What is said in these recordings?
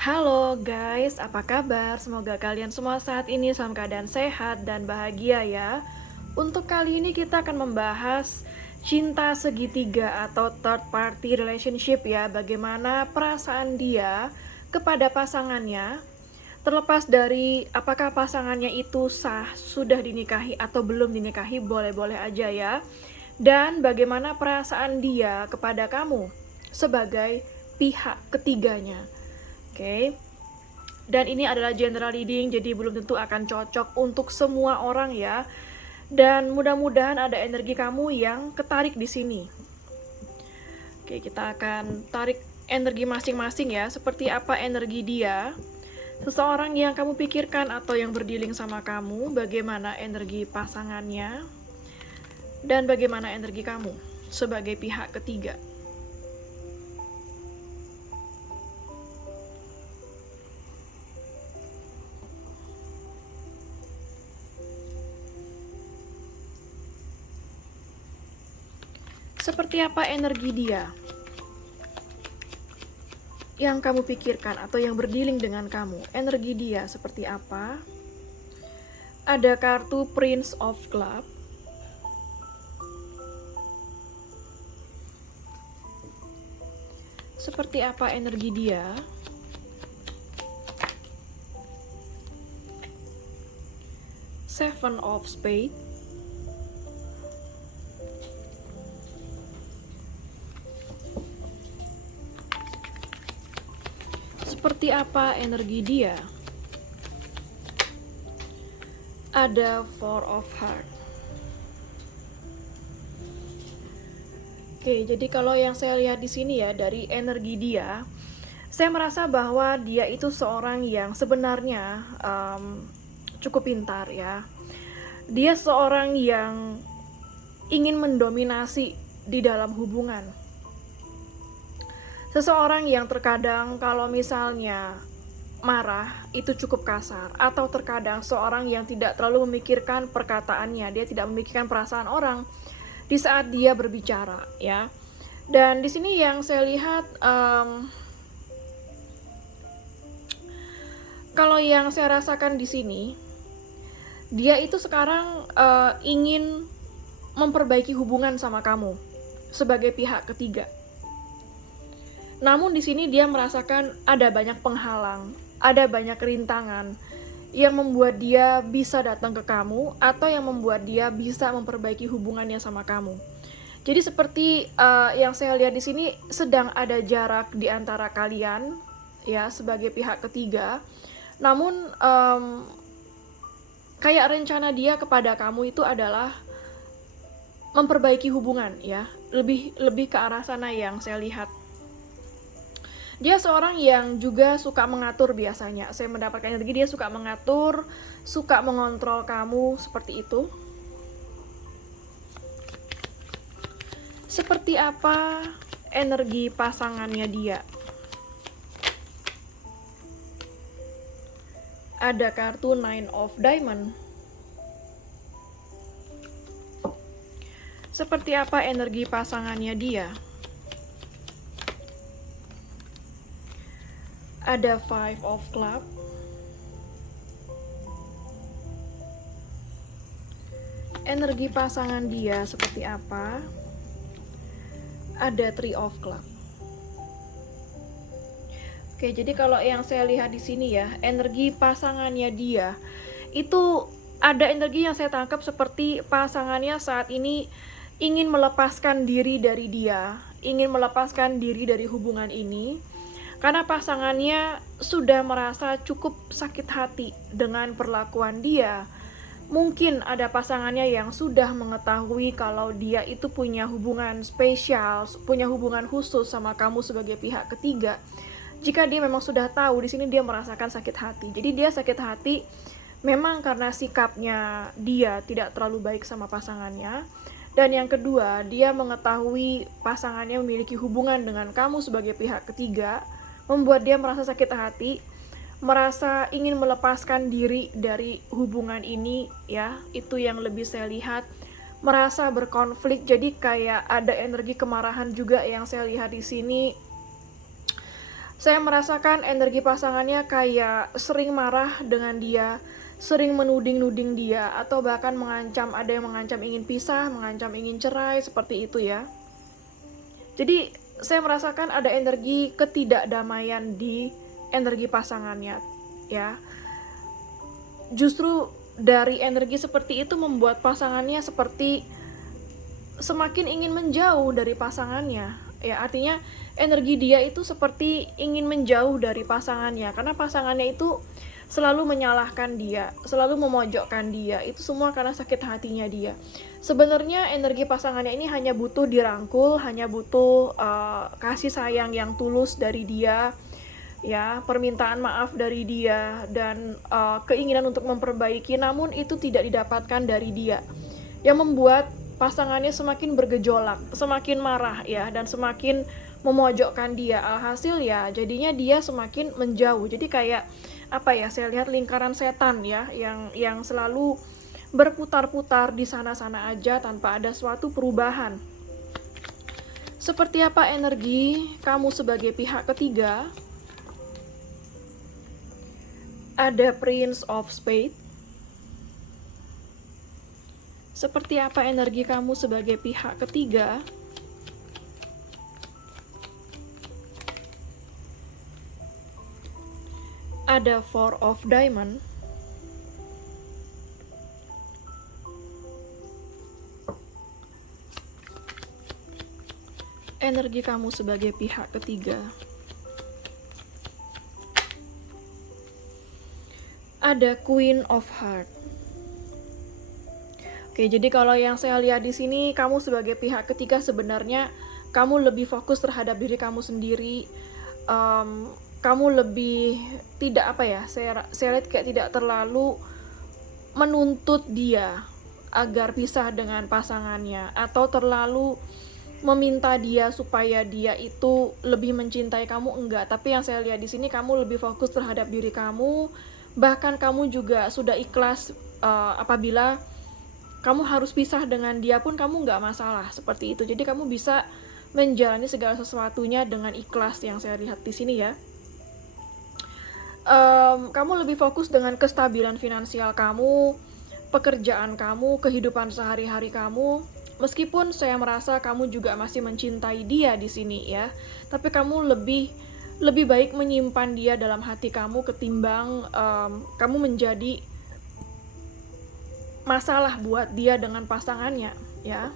Halo guys, apa kabar? Semoga kalian semua saat ini dalam keadaan sehat dan bahagia ya. Untuk kali ini kita akan membahas cinta segitiga atau third party relationship ya. Bagaimana perasaan dia kepada pasangannya, terlepas dari apakah pasangannya itu sah, sudah dinikahi atau belum dinikahi, boleh-boleh aja ya. Dan bagaimana perasaan dia kepada kamu sebagai pihak ketiganya. Oke. Dan ini adalah general reading, jadi belum tentu akan cocok untuk semua orang ya. Dan mudah-mudahan ada energi kamu yang ketarik di sini. Oke, kita akan tarik energi masing-masing ya. Seperti apa energi dia? Seseorang yang kamu pikirkan atau yang berdealing sama kamu, bagaimana energi pasangannya? Dan bagaimana energi kamu sebagai pihak ketiga? Seperti apa energi dia yang kamu pikirkan atau yang berdealing dengan kamu? Energi dia seperti apa? Ada kartu Prince of Club. Seperti apa energi dia? Seven of Spades. Seperti apa energi dia? Ada Four of Hearts. Oke, jadi kalau yang saya lihat di sini ya, dari energi dia, saya merasa bahwa dia itu seorang yang sebenarnya cukup pintar ya. Dia seorang yang ingin mendominasi di dalam hubungan. Seseorang yang terkadang kalau misalnya marah itu cukup kasar, atau terkadang seorang yang tidak terlalu memikirkan perkataannya, dia tidak memikirkan perasaan orang di saat dia berbicara ya. Dan di sini yang saya lihat kalau yang saya rasakan di sini, dia itu sekarang ingin memperbaiki hubungan sama kamu sebagai pihak ketiga. Namun di sini dia merasakan ada banyak penghalang, ada banyak rintangan yang membuat dia bisa datang ke kamu atau yang membuat dia bisa memperbaiki hubungannya sama kamu. Jadi seperti yang saya lihat di sini, sedang ada jarak di antara kalian ya sebagai pihak ketiga. Namun kayak rencana dia kepada kamu itu adalah memperbaiki hubungan ya, lebih ke arah sana yang saya lihat. Dia seorang yang juga suka mengatur biasanya. Saya mendapatkan energi dia suka mengatur, suka mengontrol kamu, seperti itu. Seperti apa energi pasangannya dia? Ada kartu Nine of Diamond. Seperti apa energi pasangannya dia? Ada Five of Club. Energi pasangan dia seperti apa? Ada Three of Club. Oke, jadi kalau yang saya lihat di sini ya, energi pasangannya dia itu ada energi yang saya tangkap seperti pasangannya saat ini ingin melepaskan diri dari dia, ingin melepaskan diri dari hubungan ini. Karena pasangannya sudah merasa cukup sakit hati dengan perlakuan dia. Mungkin ada pasangannya yang sudah mengetahui kalau dia itu punya hubungan spesial, punya hubungan khusus sama kamu sebagai pihak ketiga. Jika dia memang sudah tahu, di sini dia merasakan sakit hati. Jadi dia sakit hati memang karena sikapnya dia tidak terlalu baik sama pasangannya. Dan yang kedua, dia mengetahui pasangannya memiliki hubungan dengan kamu sebagai pihak ketiga, membuat dia merasa sakit hati, merasa ingin melepaskan diri dari hubungan ini ya. Itu yang lebih saya lihat. Merasa berkonflik, jadi kayak ada energi kemarahan juga yang saya lihat di sini. Saya merasakan energi pasangannya kayak sering marah dengan dia, sering menuding-nuding dia, atau bahkan mengancam, ada yang mengancam ingin pisah, mengancam ingin cerai, seperti itu ya. Jadi saya merasakan ada energi ketidakdamaian di energi pasangannya ya. Justru dari energi seperti itu membuat pasangannya seperti semakin ingin menjauh dari pasangannya ya, artinya energi dia itu seperti ingin menjauh dari pasangannya karena pasangannya itu selalu menyalahkan dia, selalu memojokkan dia. Itu semua karena sakit hatinya dia. Sebenarnya energi pasangannya ini hanya butuh dirangkul, hanya butuh kasih sayang yang tulus dari dia ya, permintaan maaf dari dia, dan keinginan untuk memperbaiki, namun itu tidak didapatkan dari dia, yang membuat pasangannya semakin bergejolak, semakin marah ya, dan semakin memojokkan dia. Alhasil ya jadinya dia semakin menjauh. Jadi kayak apa ya, saya lihat lingkaran setan ya, yang selalu berputar-putar di sana-sana aja tanpa ada suatu perubahan. Seperti apa energi kamu sebagai pihak ketiga? Ada Prince of Spades. Seperti apa energi kamu sebagai pihak ketiga? Ada Four of Diamond. Energi kamu sebagai pihak ketiga. Ada Queen of Hearts. Oke, jadi kalau yang saya lihat di sini, kamu sebagai pihak ketiga sebenarnya kamu lebih fokus terhadap diri kamu sendiri. Kamu lebih tidak apa ya? Saya lihat kayak tidak terlalu menuntut dia agar pisah dengan pasangannya, atau terlalu meminta dia supaya dia itu lebih mencintai kamu, enggak. Tapi yang saya lihat di sini kamu lebih fokus terhadap diri kamu. Bahkan kamu juga sudah ikhlas apabila kamu harus pisah dengan dia pun kamu nggak masalah, seperti itu. Jadi kamu bisa menjalani segala sesuatunya dengan ikhlas yang saya lihat di sini ya. Kamu lebih fokus dengan kestabilan finansial kamu, pekerjaan kamu, kehidupan sehari-hari kamu. Meskipun saya merasa kamu juga masih mencintai dia di sini ya, tapi kamu lebih baik menyimpan dia dalam hati kamu ketimbang kamu menjadi masalah buat dia dengan pasangannya ya.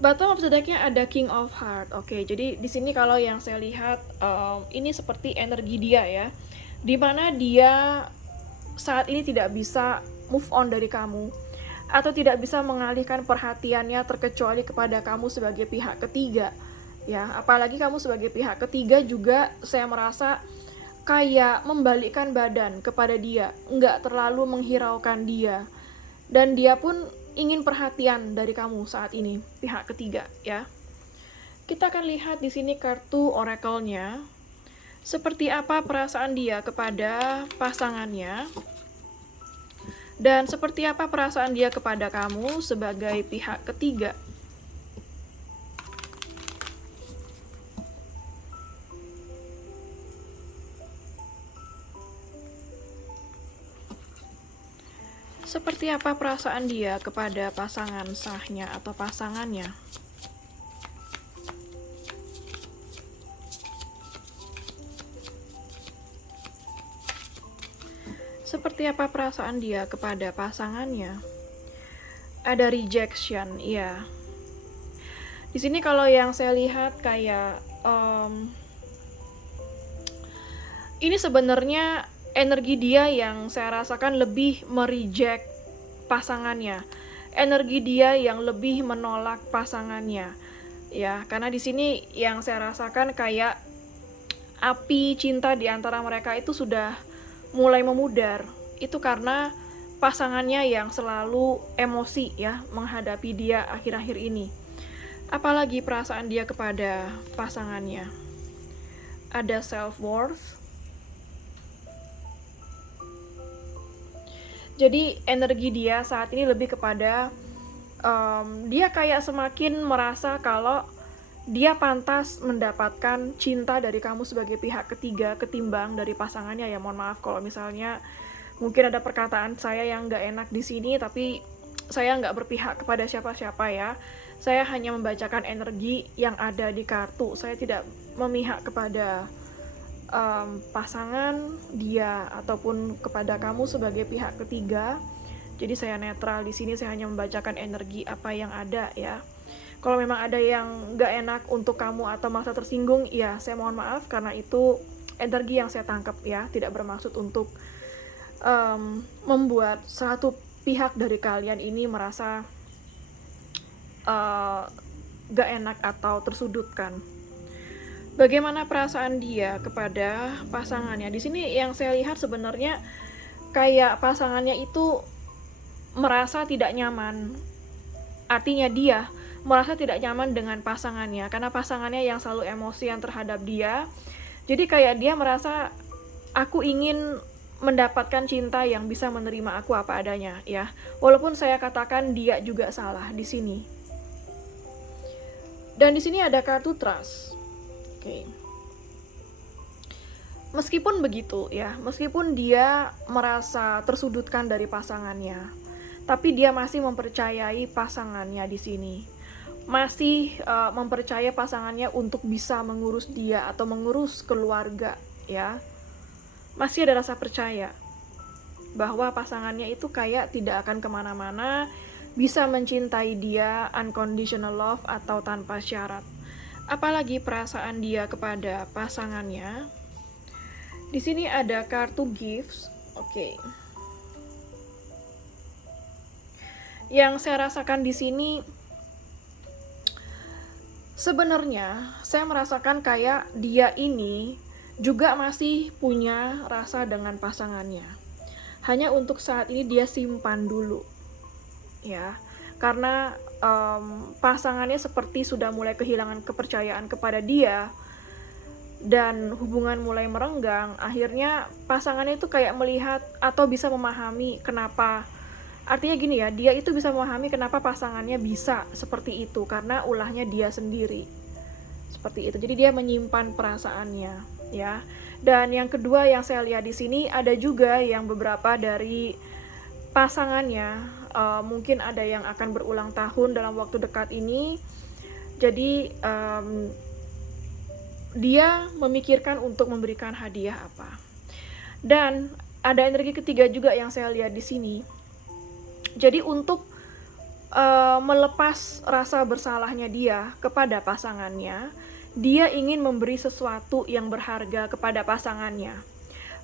Bottom of the deck-nya ada King of Hearts. Oke, jadi di sini kalau yang saya lihat ini seperti energi dia ya, dimana dia saat ini tidak bisa move on dari kamu, atau tidak bisa mengalihkan perhatiannya terkecuali kepada kamu sebagai pihak ketiga ya. Apalagi kamu sebagai pihak ketiga juga saya merasa kayak membalikkan badan kepada dia, nggak terlalu menghiraukan dia, dan dia pun ingin perhatian dari kamu saat ini, pihak ketiga ya. Kita akan lihat di sini kartu oracle-nya, seperti apa perasaan dia kepada pasangannya, dan seperti apa perasaan dia kepada kamu sebagai pihak ketiga. Seperti apa perasaan dia kepada pasangan sahnya atau pasangannya. Seperti apa perasaan dia kepada pasangannya. Ada rejection, ya. Di sini kalau yang saya lihat kayak ini sebenarnya energi dia yang saya rasakan lebih mereject pasangannya, energi dia yang lebih menolak pasangannya ya, karena di sini yang saya rasakan kayak api cinta di antara mereka itu sudah mulai memudar. Itu karena pasangannya yang selalu emosi ya menghadapi dia akhir-akhir ini. Apalagi perasaan dia kepada pasangannya. Ada self-worth. Jadi energi dia saat ini lebih kepada dia kayak semakin merasa kalau dia pantas mendapatkan cinta dari kamu sebagai pihak ketiga ketimbang dari pasangannya ya. Mohon maaf kalau misalnya mungkin ada perkataan saya yang nggak enak di sini, tapi saya nggak berpihak kepada siapa-siapa ya. Saya hanya membacakan energi yang ada di kartu. Saya tidak memihak kepada pasangan dia ataupun kepada kamu sebagai pihak ketiga. Jadi saya netral di sini, saya hanya membacakan energi apa yang ada ya. Kalau memang ada yang nggak enak untuk kamu atau merasa tersinggung, ya saya mohon maaf karena itu energi yang saya tangkap ya, tidak bermaksud untuk membuat satu pihak dari kalian ini merasa gak enak atau tersudutkan. Bagaimana perasaan dia kepada pasangannya? Di sini yang saya lihat sebenarnya kayak pasangannya itu merasa tidak nyaman. Artinya dia merasa tidak nyaman dengan pasangannya karena pasangannya yang selalu emosian terhadap dia. Jadi kayak dia merasa, aku ingin mendapatkan cinta yang bisa menerima aku apa adanya ya. Walaupun saya katakan dia juga salah di sini. Dan di sini ada kartu trust. Oke. Meskipun begitu ya, meskipun dia merasa tersudutkan dari pasangannya, tapi dia masih mempercayai pasangannya di sini. Masih mempercayai pasangannya untuk bisa mengurus dia atau mengurus keluarga ya. Masih ada rasa percaya bahwa pasangannya itu kayak tidak akan kemana-mana, bisa mencintai dia unconditional love atau tanpa syarat. Apalagi perasaan dia kepada pasangannya. Di sini ada kartu gifts. Oke. Yang saya rasakan di sini sebenarnya saya merasakan kayak dia ini juga masih punya rasa dengan pasangannya. Hanya untuk saat ini dia simpan dulu. Ya. Karena pasangannya seperti sudah mulai kehilangan kepercayaan kepada dia dan hubungan mulai merenggang. Akhirnya pasangannya itu kayak melihat atau bisa memahami kenapa, artinya gini ya, dia itu bisa memahami kenapa pasangannya bisa seperti itu karena ulahnya dia sendiri seperti itu. Jadi dia menyimpan perasaannya ya. Dan yang kedua yang saya lihat di sini ada juga yang beberapa dari pasangannya mungkin ada yang akan berulang tahun dalam waktu dekat ini. Jadi dia memikirkan untuk memberikan hadiah apa. Dan ada energi ketiga juga yang saya lihat di sini. Jadi untuk melepas rasa bersalahnya dia kepada pasangannya, dia ingin memberi sesuatu yang berharga kepada pasangannya.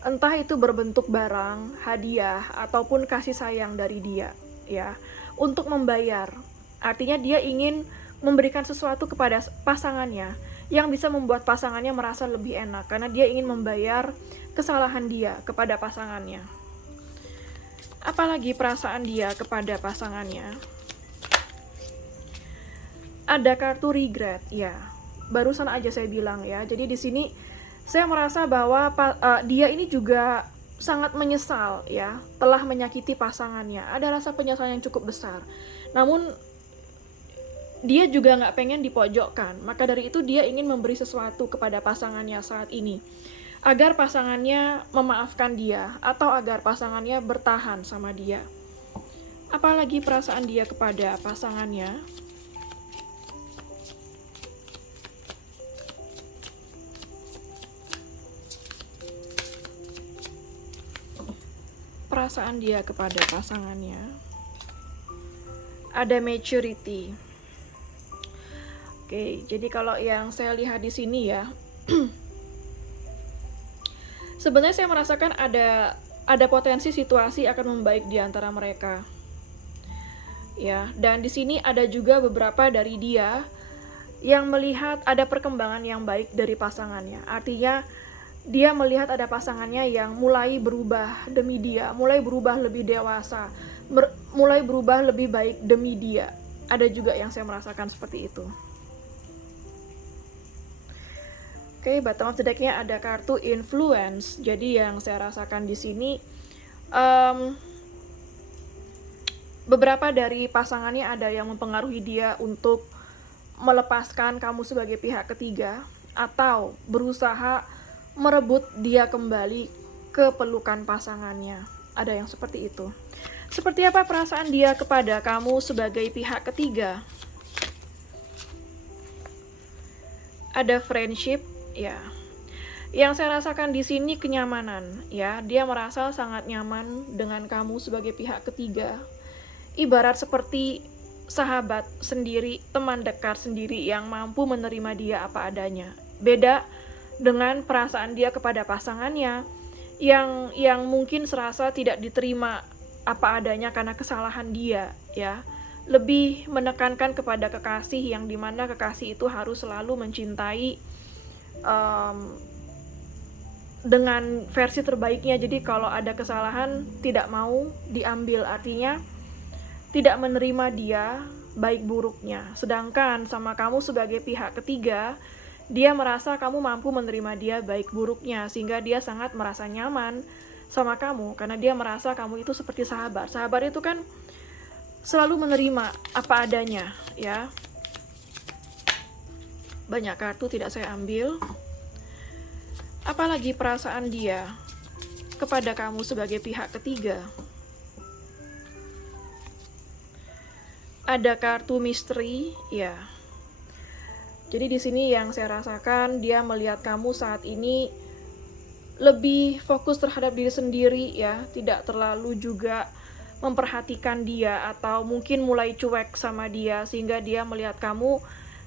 Entah itu berbentuk barang, hadiah, ataupun kasih sayang dari dia, ya, untuk membayar. Artinya dia ingin memberikan sesuatu kepada pasangannya yang bisa membuat pasangannya merasa lebih enak, karena dia ingin membayar kesalahan dia kepada pasangannya. Apalagi perasaan dia kepada pasangannya. Ada kartu regret, ya. Barusan aja saya bilang ya. Jadi di sini saya merasa bahwa dia ini juga sangat menyesal ya, telah menyakiti pasangannya. Ada rasa penyesalan yang cukup besar. Namun dia juga nggak pengen dipojokkan. Maka dari itu dia ingin memberi sesuatu kepada pasangannya saat ini, agar pasangannya memaafkan dia atau agar pasangannya bertahan sama dia. Apalagi perasaan dia kepada pasangannya. Perasaan dia kepada pasangannya. Ada maturity. Oke, jadi kalau yang saya lihat di sini ya, sebenarnya saya merasakan ada potensi situasi akan membaik di antara mereka. Ya, dan di sini ada juga beberapa dari dia yang melihat ada perkembangan yang baik dari pasangannya. Artinya dia melihat ada pasangannya yang mulai berubah demi dia, mulai berubah lebih dewasa, mulai berubah lebih baik demi dia. Ada juga yang saya merasakan seperti itu. Oke, bottom of the deck-nya ada kartu influence. Jadi yang saya rasakan di sini, beberapa dari pasangannya ada yang mempengaruhi dia untuk melepaskan kamu sebagai pihak ketiga, atau berusaha merebut dia kembali ke pelukan pasangannya. Ada yang seperti itu. Seperti apa perasaan dia kepada kamu sebagai pihak ketiga? Ada friendship, ya. Yang saya rasakan di sini kenyamanan, ya. Dia merasa sangat nyaman dengan kamu sebagai pihak ketiga. Ibarat seperti sahabat sendiri, teman dekat sendiri yang mampu menerima dia apa adanya. Beda dengan perasaan dia kepada pasangannya yang mungkin serasa tidak diterima apa adanya karena kesalahan dia, ya. Lebih menekankan kepada kekasih yang dimana kekasih itu harus selalu mencintai dengan versi terbaiknya. Jadi kalau ada kesalahan tidak mau diambil, artinya tidak menerima dia baik buruknya. Sedangkan sama kamu sebagai pihak ketiga, dia merasa kamu mampu menerima dia baik buruknya, sehingga dia sangat merasa nyaman sama kamu karena dia merasa kamu itu seperti sahabat. Sahabat itu kan selalu menerima apa adanya, ya. Banyak kartu tidak saya ambil. Apalagi perasaan dia kepada kamu sebagai pihak ketiga. Ada kartu misteri, ya. Jadi di sini yang saya rasakan, dia melihat kamu saat ini lebih fokus terhadap diri sendiri, ya, tidak terlalu juga memperhatikan dia, atau mungkin mulai cuek sama dia, sehingga dia melihat kamu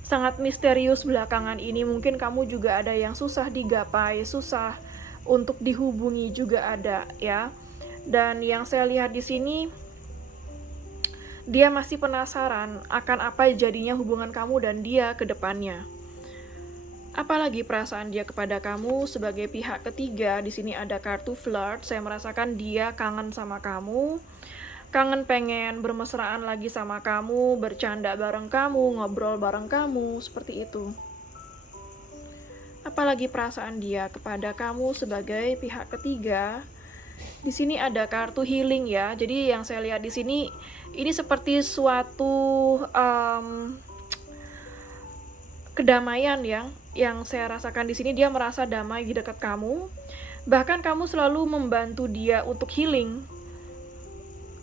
sangat misterius belakangan ini. Mungkin kamu juga ada yang susah digapai, susah untuk dihubungi juga ada, ya. Dan yang saya lihat di sini, dia masih penasaran akan apa jadinya hubungan kamu dan dia ke depannya. Apalagi perasaan dia kepada kamu sebagai pihak ketiga. Di sini ada kartu flirt. Saya merasakan dia kangen sama kamu, kangen pengen bermesraan lagi sama kamu, bercanda bareng kamu, ngobrol bareng kamu, seperti itu. Apalagi perasaan dia kepada kamu sebagai pihak ketiga. Di sini ada kartu healing, ya. Jadi yang saya lihat di sini ini seperti suatu kedamaian yang saya rasakan di sini. Dia merasa damai di dekat kamu. Bahkan kamu selalu membantu dia untuk healing.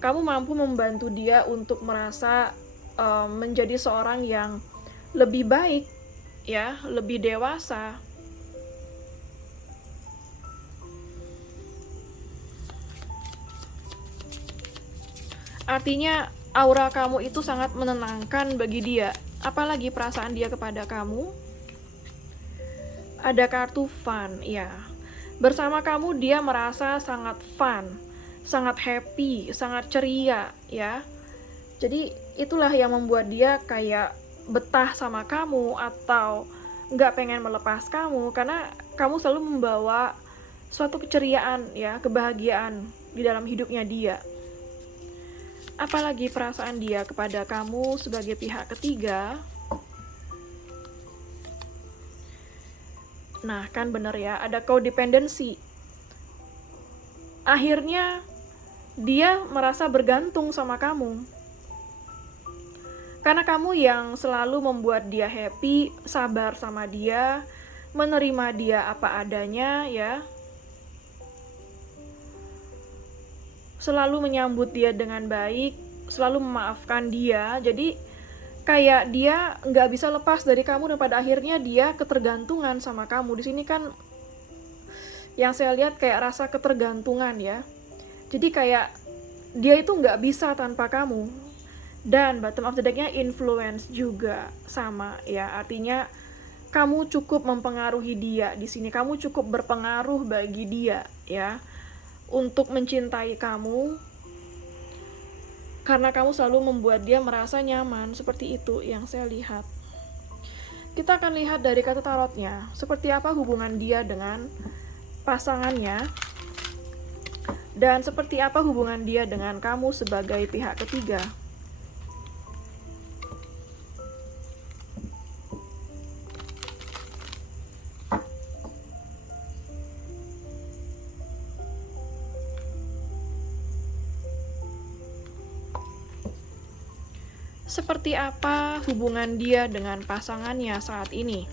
Kamu mampu membantu dia untuk merasa menjadi seorang yang lebih baik, ya, lebih dewasa. Artinya aura kamu itu sangat menenangkan bagi dia. Apalagi perasaan dia kepada kamu. Ada kartu fun, ya. Bersama kamu dia merasa sangat fun, sangat happy, sangat ceria, ya. Jadi itulah yang membuat dia kayak betah sama kamu atau nggak pengen melepas kamu, karena kamu selalu membawa suatu keceriaan, ya, kebahagiaan di dalam hidupnya dia. Apalagi perasaan dia kepada kamu sebagai pihak ketiga. Nah, kan bener ya, ada codependency. Akhirnya dia merasa bergantung sama kamu. Karena kamu yang selalu membuat dia happy, sabar sama dia, menerima dia apa adanya, ya. Selalu menyambut dia dengan baik, selalu memaafkan dia. Jadi kayak dia nggak bisa lepas dari kamu dan pada akhirnya dia ketergantungan sama kamu. Di sini kan yang saya lihat kayak rasa ketergantungan, ya. Jadi kayak dia itu nggak bisa tanpa kamu. Dan bottom of the deck-nya influence juga sama, ya. Artinya kamu cukup mempengaruhi dia di sini. Kamu cukup berpengaruh bagi dia, ya, untuk mencintai kamu, karena kamu selalu membuat dia merasa nyaman. Seperti itu yang saya lihat. Kita akan lihat dari kartu tarotnya, seperti apa hubungan dia dengan pasangannya, dan seperti apa hubungan dia dengan kamu sebagai pihak ketiga. Seperti apa hubungan dia dengan pasangannya saat ini?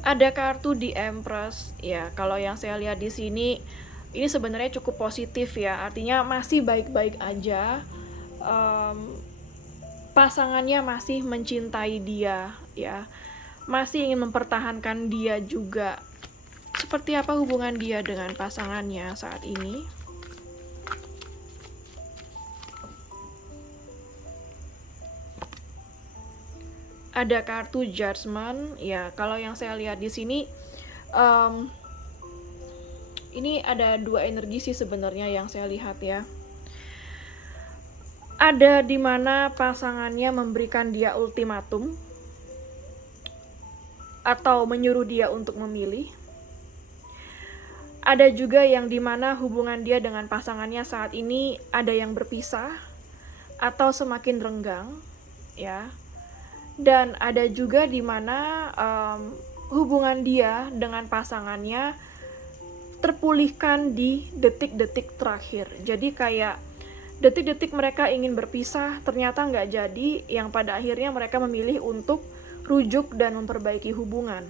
Ada kartu di Empress, ya. Kalau yang saya lihat di sini, ini sebenarnya cukup positif ya. Artinya masih baik-baik aja. Pasangannya masih mencintai dia, ya. Masih ingin mempertahankan dia juga. Seperti apa hubungan dia dengan pasangannya saat ini? Ada kartu Judgment, ya. Kalau yang saya lihat di sini, ini ada dua energi sih sebenarnya yang saya lihat ya. Ada di mana pasangannya memberikan dia ultimatum atau menyuruh dia untuk memilih. Ada juga yang di mana hubungan dia dengan pasangannya saat ini ada yang berpisah atau semakin renggang, ya. Dan ada juga di mana hubungan dia dengan pasangannya terpulihkan di detik-detik terakhir. Jadi kayak detik-detik mereka ingin berpisah, ternyata nggak jadi, yang pada akhirnya mereka memilih untuk rujuk dan memperbaiki hubungan.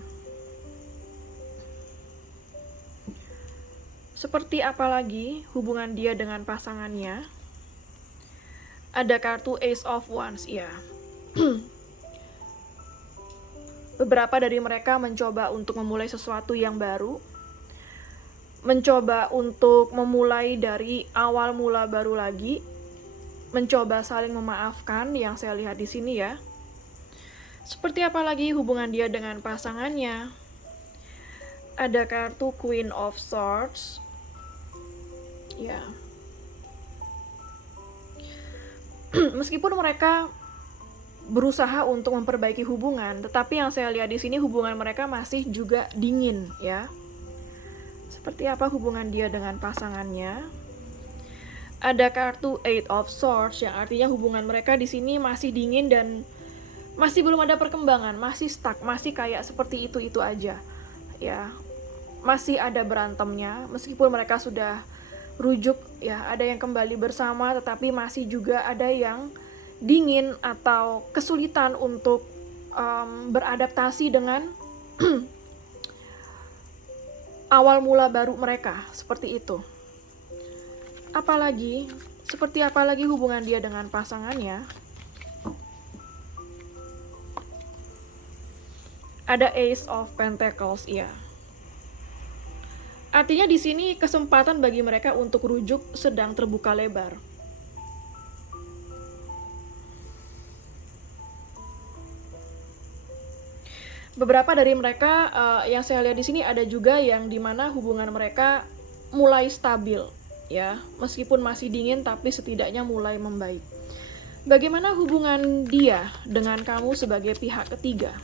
Seperti apa lagi hubungan dia dengan pasangannya? Ada kartu Ace of Wands, ya. Beberapa dari mereka mencoba untuk memulai sesuatu yang baru, mencoba untuk memulai dari awal mula baru lagi, mencoba saling memaafkan yang saya lihat di sini ya. Seperti apa lagi hubungan dia dengan pasangannya? Ada kartu Queen of Swords. Ya. Meskipun mereka berusaha untuk memperbaiki hubungan, tetapi yang saya lihat di sini hubungan mereka masih juga dingin ya. Seperti apa hubungan dia dengan pasangannya? Ada kartu Eight of Swords yang artinya hubungan mereka di sini masih dingin dan masih belum ada perkembangan, masih stuck, masih kayak seperti itu aja. Ya. Masih ada berantemnya meskipun mereka sudah rujuk ya, ada yang kembali bersama tetapi masih juga ada yang dingin atau kesulitan untuk beradaptasi dengan awal mula baru mereka, seperti itu. Apalagi, seperti apa lagi hubungan dia dengan pasangannya? Ada Ace of Pentacles, ya. Artinya di sini kesempatan bagi mereka untuk rujuk sedang terbuka lebar. Beberapa dari mereka yang saya lihat di sini ada juga yang dimana hubungan mereka mulai stabil, ya, meskipun masih dingin tapi setidaknya mulai membaik. Bagaimana hubungan dia dengan kamu sebagai pihak ketiga?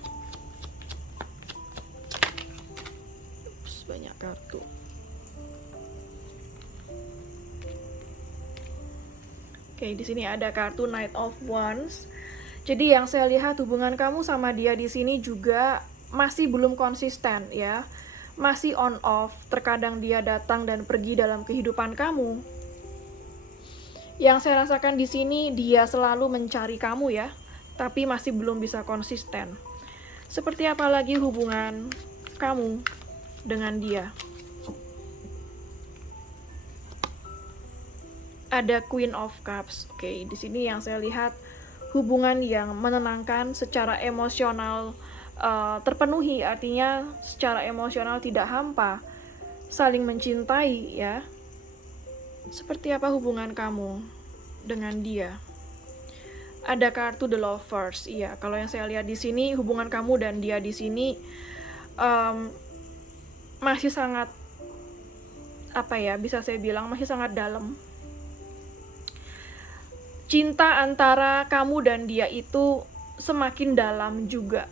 Banyak kartu. Oke, di sini ada kartu Knight of Wands. Jadi yang saya lihat hubungan kamu sama dia di sini juga masih belum konsisten ya. Masih on off, terkadang dia datang dan pergi dalam kehidupan kamu. Yang saya rasakan di sini dia selalu mencari kamu ya, tapi masih belum bisa konsisten. Seperti apa lagi hubungan kamu dengan dia? Ada Queen of Cups. Oke, di sini yang saya lihat hubungan yang menenangkan secara emosional, terpenuhi, artinya secara emosional tidak hampa, saling mencintai ya. Seperti apa hubungan kamu dengan dia? Ada kartu The Lovers. Iya, kalau yang saya lihat di sini hubungan kamu dan dia di sini masih sangat bisa saya bilang masih sangat dalam. Cinta antara kamu dan dia itu semakin dalam juga.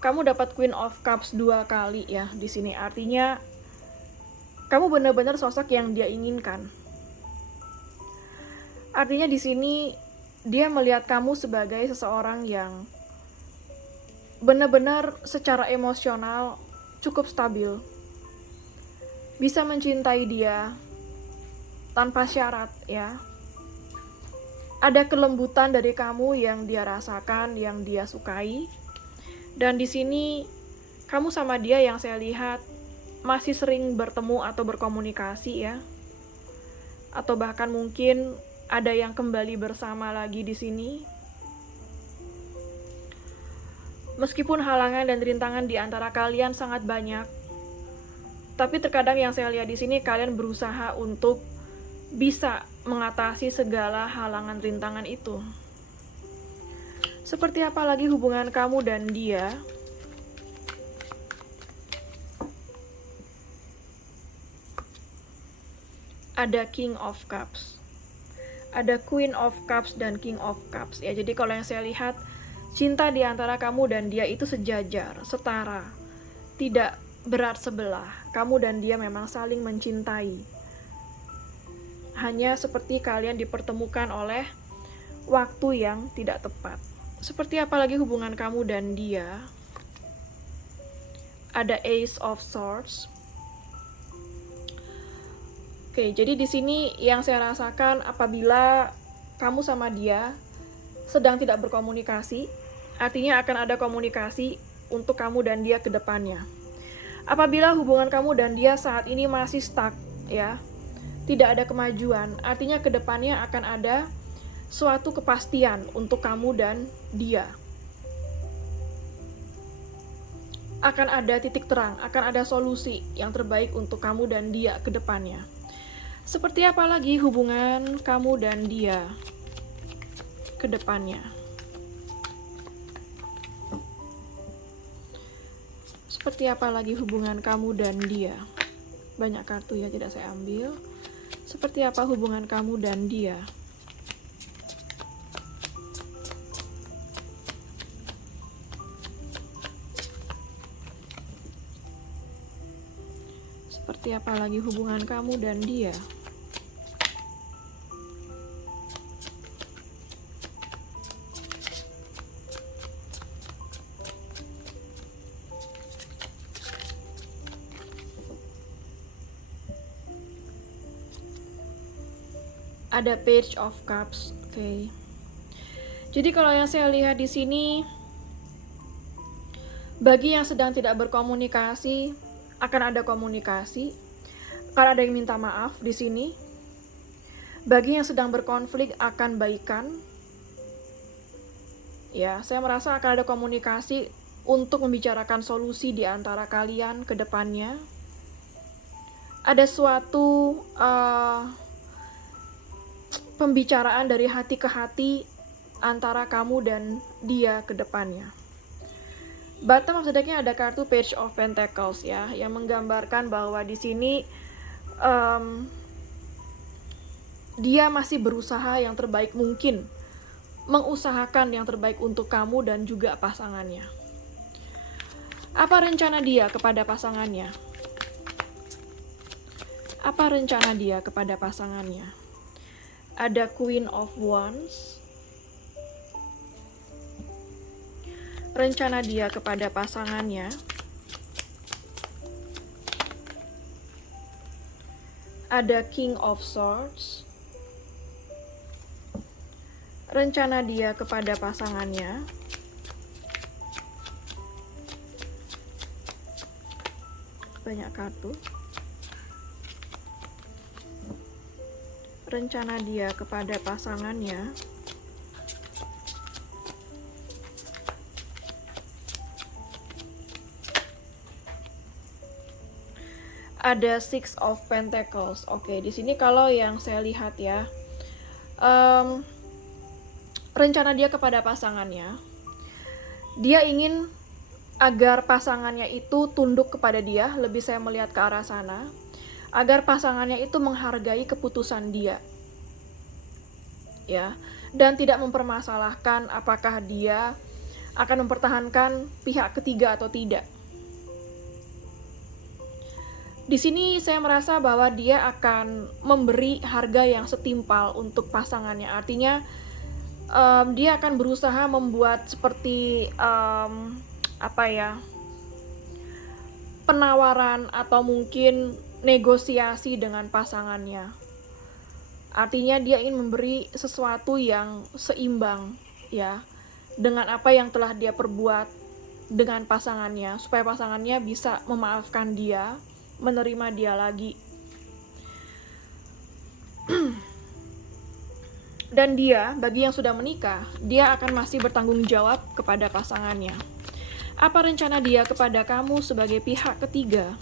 Kamu dapat Queen of Cups 2 kali ya di sini. Artinya kamu benar-benar sosok yang dia inginkan. Artinya di sini dia melihat kamu sebagai seseorang yang benar-benar secara emosional cukup stabil, bisa mencintai dia tanpa syarat ya. Ada kelembutan dari kamu yang dia rasakan, yang dia sukai. Dan di sini kamu sama dia yang saya lihat masih sering bertemu atau berkomunikasi ya. Atau bahkan mungkin ada yang kembali bersama lagi di sini. Meskipun halangan dan rintangan di antara kalian sangat banyak, tapi terkadang yang saya lihat di sini kalian berusaha untuk bisa mengatasi segala halangan rintangan itu. Seperti apa lagi hubungan kamu dan dia? Ada King of Cups, ada Queen of Cups dan King of Cups ya. Jadi kalau yang saya lihat, cinta di antara kamu dan dia itu sejajar, setara, tidak berat sebelah. Kamu dan dia memang saling mencintai. Hanya seperti kalian dipertemukan oleh waktu yang tidak tepat. Seperti apa lagi hubungan kamu dan dia? Ada Ace of Swords. Oke, jadi di sini yang saya rasakan apabila kamu sama dia sedang tidak berkomunikasi, artinya akan ada komunikasi untuk kamu dan dia ke depannya. Apabila hubungan kamu dan dia saat ini masih stuck ya, tidak ada kemajuan, artinya ke depannya akan ada suatu kepastian untuk kamu dan dia. Akan ada titik terang, akan ada solusi yang terbaik untuk kamu dan dia ke depannya. Seperti apa lagi hubungan kamu dan dia ke depannya? Seperti apa lagi hubungan kamu dan dia? Banyak kartu ya, tidak saya ambil. Seperti apa hubungan kamu dan dia? Seperti apa lagi hubungan kamu dan dia? Ada Page of Cups, oke. Jadi kalau yang saya lihat di sini, bagi yang sedang tidak berkomunikasi, akan ada komunikasi, akan ada yang minta maaf di sini. Bagi yang sedang berkonflik akan baikan. Ya, saya merasa akan ada komunikasi untuk membicarakan solusi di antara kalian ke depannya. Ada suatu pembicaraan dari hati ke hati antara kamu dan dia ke depannya. Bottom of the deck-nya ada kartu Page of Pentacles ya, yang menggambarkan bahwa di sini dia masih berusaha yang terbaik mungkin, mengusahakan yang terbaik untuk kamu dan juga pasangannya. Apa rencana dia kepada pasangannya? Apa rencana dia kepada pasangannya? Ada Queen of Wands. Rencana dia kepada pasangannya. Ada King of Swords. Rencana dia kepada pasangannya. Banyak kartu. Rencana dia kepada pasangannya. Ada Six of Pentacles. Oke, di sini kalau yang saya lihat ya, rencana dia kepada pasangannya, dia ingin agar pasangannya itu tunduk kepada dia, lebih saya melihat ke arah sana, agar pasangannya itu menghargai keputusan dia, ya, dan tidak mempermasalahkan apakah dia akan mempertahankan pihak ketiga atau tidak. Di sini saya merasa bahwa dia akan memberi harga yang setimpal untuk pasangannya. Artinya dia akan berusaha membuat seperti penawaran atau mungkin negosiasi dengan pasangannya. Artinya dia ingin memberi sesuatu yang seimbang ya dengan apa yang telah dia perbuat dengan pasangannya, supaya pasangannya bisa memaafkan dia, menerima dia lagi. Dan dia, bagi yang sudah menikah, dia akan masih bertanggung jawab kepada pasangannya. Apa rencana dia kepada kamu sebagai pihak ketiga?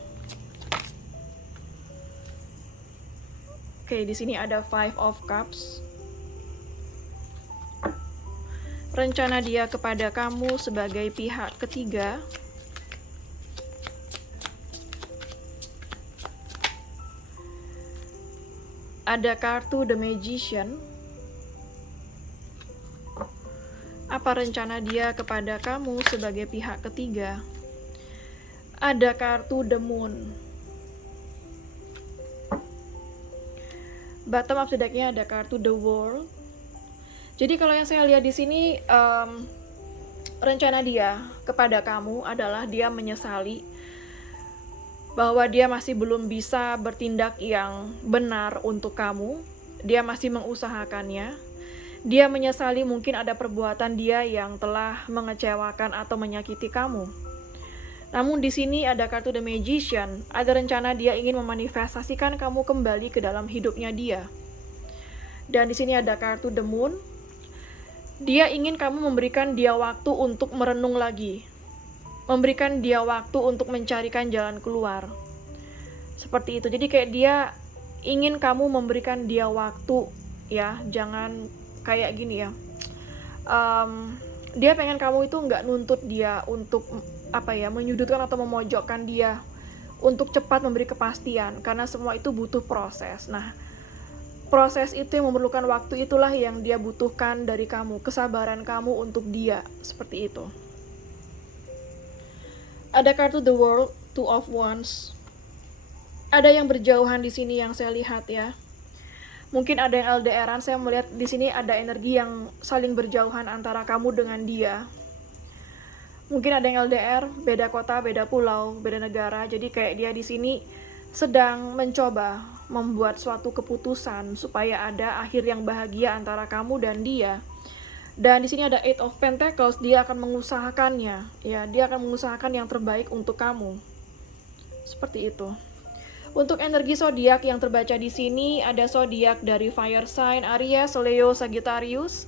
Oke, di sini ada Five of Cups. Rencana dia kepada kamu sebagai pihak ketiga. Ada kartu The Magician. Apa rencana dia kepada kamu sebagai pihak ketiga? Ada kartu The Moon. Bottom of the deck-nya ada kartu The World. Jadi kalau yang saya lihat di sini, rencana dia kepada kamu adalah dia menyesali bahwa dia masih belum bisa bertindak yang benar untuk kamu. Dia masih mengusahakannya. Dia menyesali mungkin ada perbuatan dia yang telah mengecewakan atau menyakiti kamu. Namun di sini ada kartu The Magician, ada rencana dia ingin memanifestasikan kamu kembali ke dalam hidupnya dia. Dan di sini ada kartu The Moon. Dia ingin kamu memberikan dia waktu untuk merenung lagi. Memberikan dia waktu untuk mencarikan jalan keluar. Seperti itu. Jadi kayak dia ingin kamu memberikan dia waktu ya, jangan kayak gini ya, dia pengen kamu itu nggak nuntut dia untuk menyudutkan atau memojokkan dia, untuk cepat memberi kepastian, karena semua itu butuh proses. Nah, proses itu yang memerlukan waktu, itulah yang dia butuhkan dari kamu, kesabaran kamu untuk dia, seperti itu. Ada kartu The World, Two of Wands. Ada yang berjauhan di sini yang saya lihat ya. Mungkin ada yang LDR-an, saya melihat di sini ada energi yang saling berjauhan antara kamu dengan dia. Mungkin ada yang LDR, beda kota, beda pulau, beda negara. Jadi kayak dia di sini sedang mencoba membuat suatu keputusan supaya ada akhir yang bahagia antara kamu dan dia. Dan di sini ada Eight of Pentacles, dia akan mengusahakannya. Ya, dia akan mengusahakan yang terbaik untuk kamu. Seperti itu. Untuk energi zodiak yang terbaca di sini, ada zodiak dari fire sign Aries, Leo, Sagittarius.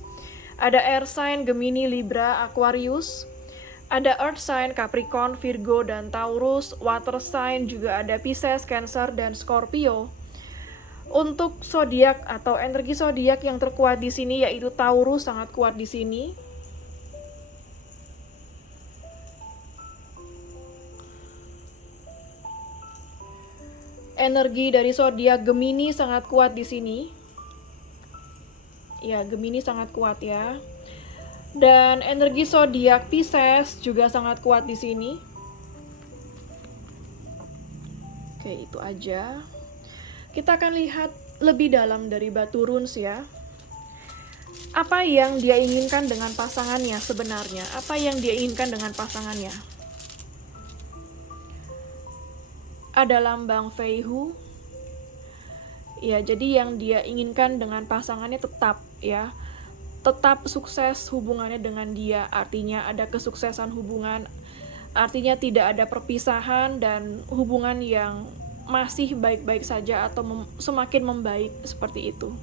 Ada air sign Gemini, Libra, Aquarius. Ada earth sign Capricorn, Virgo, dan Taurus. Water sign juga ada Pisces, Cancer, dan Scorpio. Untuk zodiak atau energi zodiak yang terkuat di sini yaitu Taurus, sangat kuat di sini. Energi dari zodiak Gemini sangat kuat di sini. Ya, Gemini sangat kuat ya. Dan energi zodiak Pisces juga sangat kuat di sini. Oke, itu aja. Kita akan lihat lebih dalam dari batu runes ya. Apa yang dia inginkan dengan pasangannya sebenarnya? Apa yang dia inginkan dengan pasangannya? Ada lambang Feihu. Ya, jadi yang dia inginkan dengan pasangannya tetap ya. Tetap sukses hubungannya dengan dia. Artinya ada kesuksesan hubungan. Artinya tidak ada perpisahan dan hubungan yang masih baik-baik saja atau semakin membaik, seperti itu.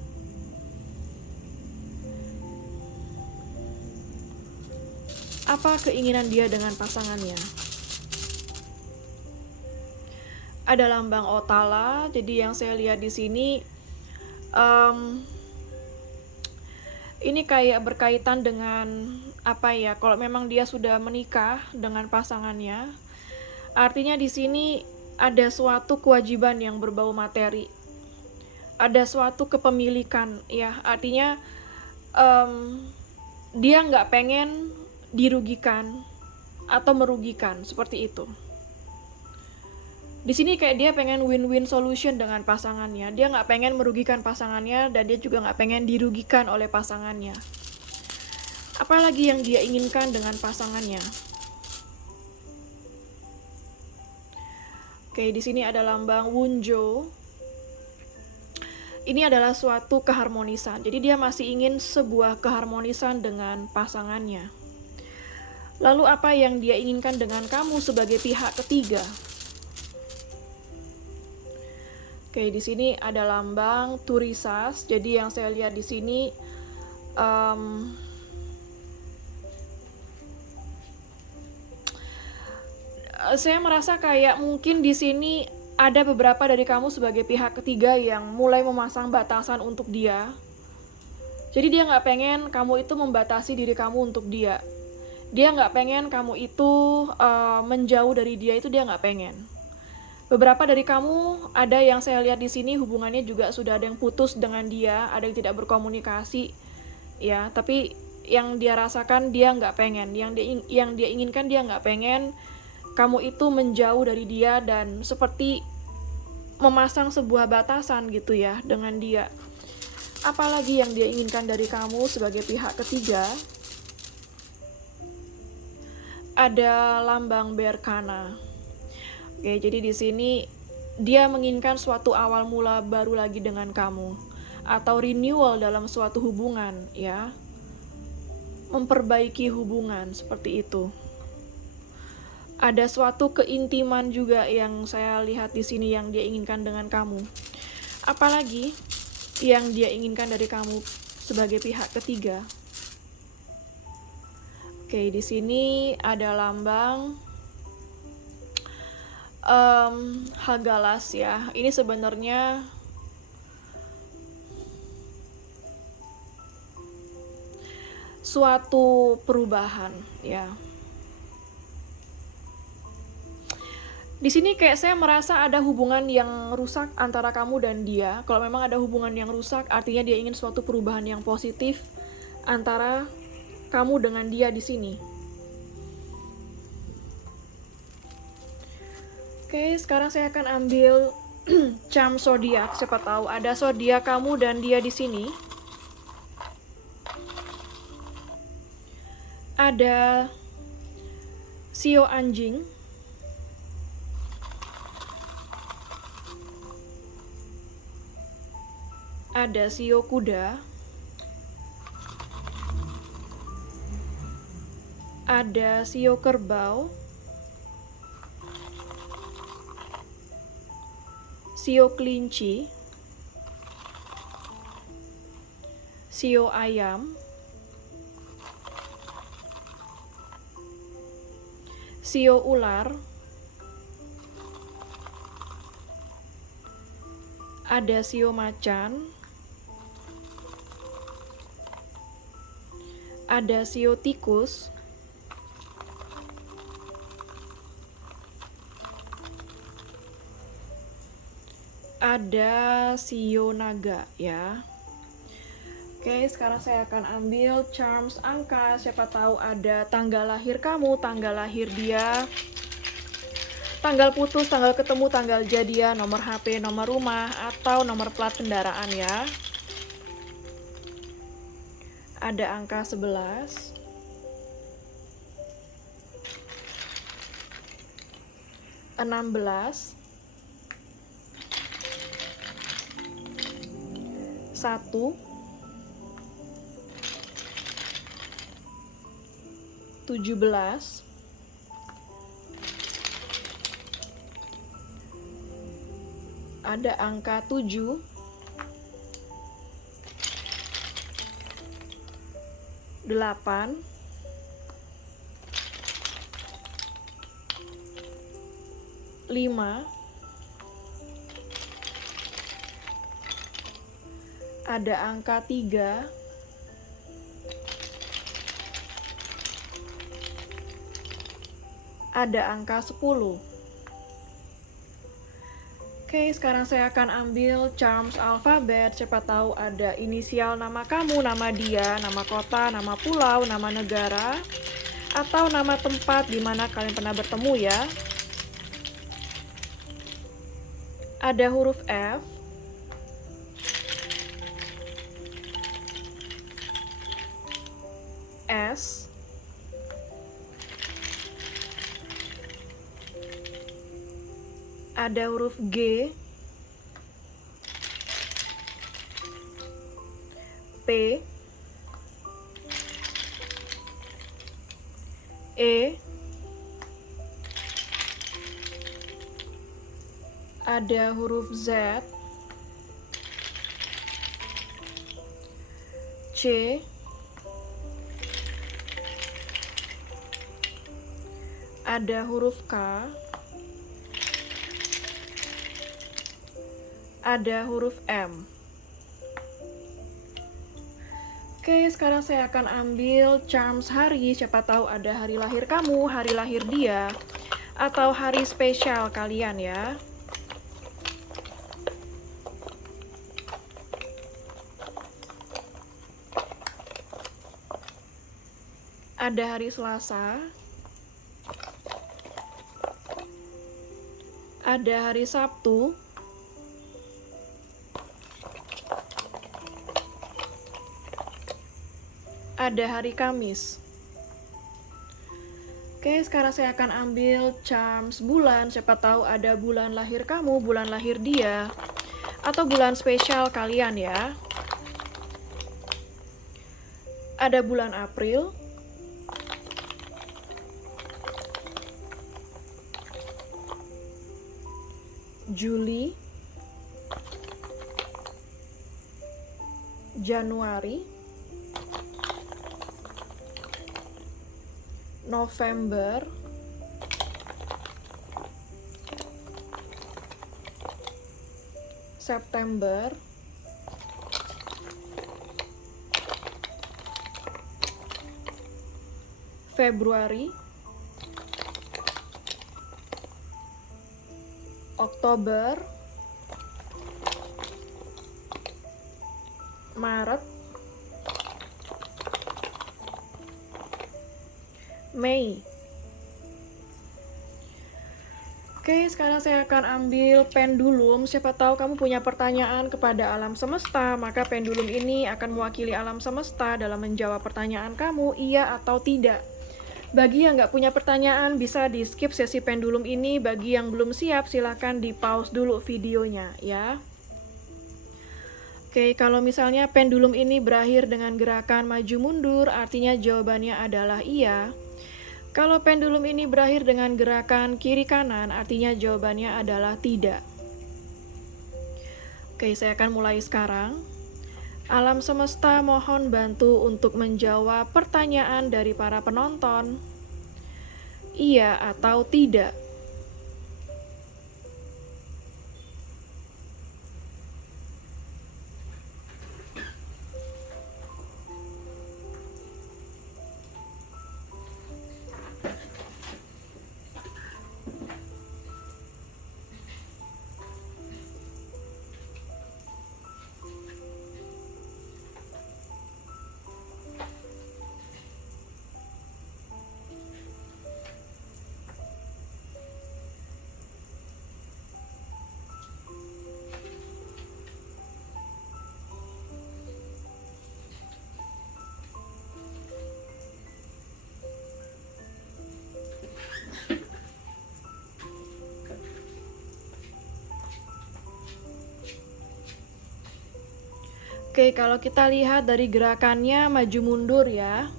Apa keinginan dia dengan pasangannya? Ada lambang Otala, jadi yang saya lihat di sini ini kayak berkaitan dengan kalau memang dia sudah menikah dengan pasangannya, artinya di sini ada suatu kewajiban yang berbau materi, ada suatu kepemilikan ya, artinya dia nggak pengen dirugikan atau merugikan, seperti itu. Di sini kayak dia pengen win-win solution dengan pasangannya. Dia nggak pengen merugikan pasangannya dan dia juga nggak pengen dirugikan oleh pasangannya. Apalagi yang dia inginkan dengan pasangannya? Oke, di sini ada lambang Wunjo. Ini adalah suatu keharmonisan. Jadi dia masih ingin sebuah keharmonisan dengan pasangannya. Lalu apa yang dia inginkan dengan kamu sebagai pihak ketiga? Oke, di sini ada lambang Turisas. Jadi yang saya lihat di sini saya merasa kayak mungkin di sini ada beberapa dari kamu sebagai pihak ketiga yang mulai memasang batasan untuk dia. Jadi dia nggak pengen kamu itu membatasi diri kamu untuk dia. Dia nggak pengen kamu itu menjauh dari dia, itu dia nggak pengen. Beberapa dari kamu ada yang saya lihat di sini hubungannya juga sudah ada yang putus dengan dia, ada yang tidak berkomunikasi, ya. Tapi yang dia rasakan dia nggak pengen, yang dia inginkan dia nggak pengen kamu itu menjauh dari dia dan seperti memasang sebuah batasan gitu ya dengan dia. Apalagi yang dia inginkan dari kamu sebagai pihak ketiga? Ada lambang Berkana. Oke, jadi di sini dia menginginkan suatu awal mula baru lagi dengan kamu atau renewal dalam suatu hubungan, ya. Memperbaiki hubungan seperti itu. Ada suatu keintiman juga yang saya lihat di sini yang dia inginkan dengan kamu. Apalagi yang dia inginkan dari kamu sebagai pihak ketiga? Oke, di sini ada lambang Hagalas ya. Ini sebenarnya suatu perubahan ya. Di sini kayak saya merasa ada hubungan yang rusak antara kamu dan dia. Kalau memang ada hubungan yang rusak, artinya dia ingin suatu perubahan yang positif antara kamu dengan dia di sini. Oke, sekarang saya akan ambil charm zodiak. Siapa tahu ada zodiak kamu dan dia di sini. Ada Sio anjing. Ada Sio kuda. Ada Sio kerbau. Sio kelinci. Sio ayam. Sio ular. Ada sio macan. Ada sio tikus. Ada sio naga ya. Oke, sekarang saya akan ambil charms angka. Siapa tahu ada tanggal lahir kamu, tanggal lahir dia, tanggal putus, tanggal ketemu, tanggal jadian, nomor HP, nomor rumah, atau nomor plat kendaraan ya. Ada angka 11. Enam belas. 1. 17. Ada angka 7. 8. 5. Ada angka 3. Ada angka 10. Oke, sekarang saya akan ambil charms alfabet. Siapa tahu ada inisial nama kamu, nama dia, nama kota, nama pulau, nama negara, atau nama tempat di mana kalian pernah bertemu ya. Ada huruf F. S. ada huruf G, P, E, ada huruf Z, C, ada huruf K, ada huruf M. Oke, sekarang saya akan ambil charms hari. Siapa tahu ada hari lahir kamu, hari lahir dia, atau hari spesial kalian ya. Ada hari Selasa, ada hari Sabtu, ada hari Kamis. Oke, sekarang saya akan ambil charms bulan. Siapa tahu ada bulan lahir kamu, bulan lahir dia, atau bulan spesial kalian ya. Ada bulan April, Juli, Januari, November, September, Februari, Oktober, Maret, Mei. Oke, sekarang saya akan ambil pendulum. Siapa tahu kamu punya pertanyaan kepada alam semesta, maka pendulum ini akan mewakili alam semesta dalam menjawab pertanyaan kamu, iya atau tidak. Bagi yang nggak punya pertanyaan, bisa di skip sesi pendulum ini. Bagi yang belum siap, silahkan di pause dulu videonya ya. Oke, kalau misalnya pendulum ini berakhir dengan gerakan maju mundur, artinya jawabannya adalah iya. Kalau pendulum ini berakhir dengan gerakan kiri kanan, artinya jawabannya adalah tidak. Oke, saya akan mulai sekarang. Alam semesta mohon bantu untuk menjawab pertanyaan dari para penonton. Iya atau tidak? Oke, kalau kita lihat dari gerakannya maju mundur ya,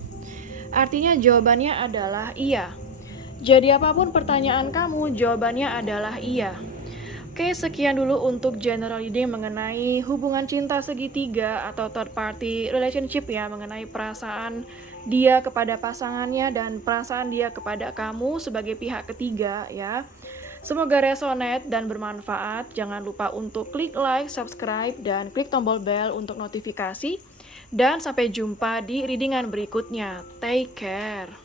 artinya jawabannya adalah iya. Jadi apapun pertanyaan kamu, jawabannya adalah iya. Oke, sekian dulu untuk general reading mengenai hubungan cinta segitiga atau third party relationship ya, mengenai perasaan dia kepada pasangannya dan perasaan dia kepada kamu sebagai pihak ketiga ya. Semoga resonate dan bermanfaat. Jangan lupa untuk klik like, subscribe, dan klik tombol bell untuk notifikasi. Dan sampai jumpa di readingan berikutnya. Take care.